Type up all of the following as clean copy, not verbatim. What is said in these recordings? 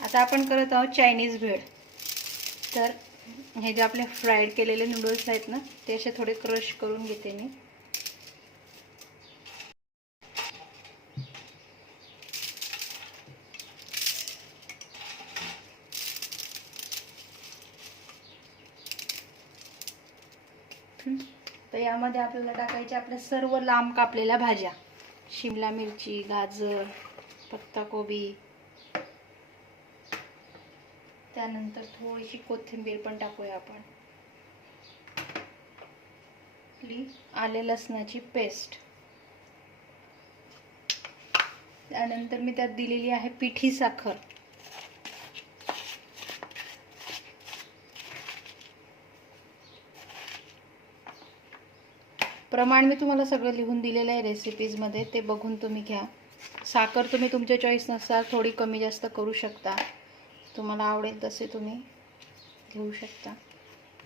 आता आपण करत आहोत चायनीज भेळ. तर हे जे आपले फ्राईड केलेले नूडल्स आहेत ना, ते असे थोडे क्रश करून घेते मी. तर यामध्ये आपल्याला टाकायचे आपल्या सर्व लांब कापलेल्या भाज्या. शिमला मिरची, गाजर, पत्ताकोबी, त्यानंतर थोडीशी कोथिंबीर पण टाकूया आपण. आले लसणाची पेस्ट. त्यानंतर मी त्यात दिलेली आहे पिठी साखर. प्रमाण मी तुम्हाला सगळं लिहून दिलेलं आहे रेसिपीजमध्ये, ते बघून तुम्ही घ्या. साखर तुम्ही तुमच्या चॉईसनुसार थोडी कमी जास्त करू शकता, तुम्हाला आवडेल तसे तुम्ही घेऊ शकता.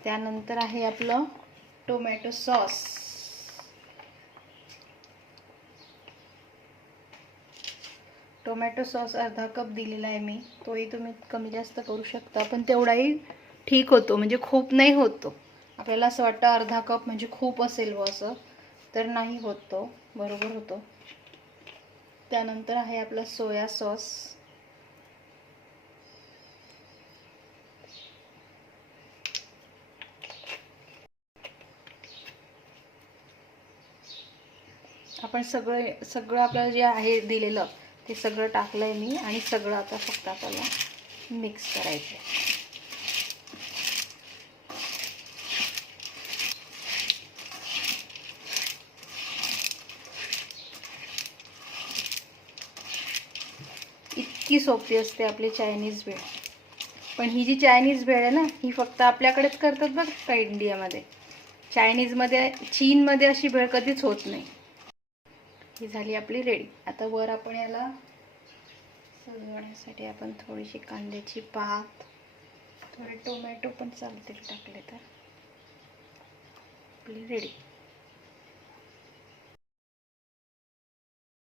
त्यानंतर आहे आपलं टोमॅटो सॉस. टोमॅटो सॉस अर्धा कप दिलेला आहे मी, तोही तुम्ही कमी जास्त करू शकता, पण तेवढाही ठीक होतो, म्हणजे खूप नाही होतो. आपल्याला असं वाटतं अर्धा कप म्हणजे खूप असेल व असं, तर नाही होत, तो बरोबर होतो. त्यानंतर आहे आपला सोया सॉस. आपण सगळं आपल्याला जे आहे दिलेलं ते सगळं टाकलंय मी, आणि सगळं आता फक्त आपल्याला मिक्स करायचं. इतकी सोपी असते आपली चायनीज भेळ. पण ही जी चायनीज भेळ आहे ना, ही फक्त आपल्याकडेच करतात बघ का इंडियामध्ये. चायनीजमध्ये, चीनमध्ये अशी भेळ कधीच होत नाही. ही झाली आपली रेडी. आता वर आपण याला सजवण्यासाठी आपण थोडीशी कांद्याची पात, थोडे टोमॅटो पण चालतील टाकले तर आपली रेडी.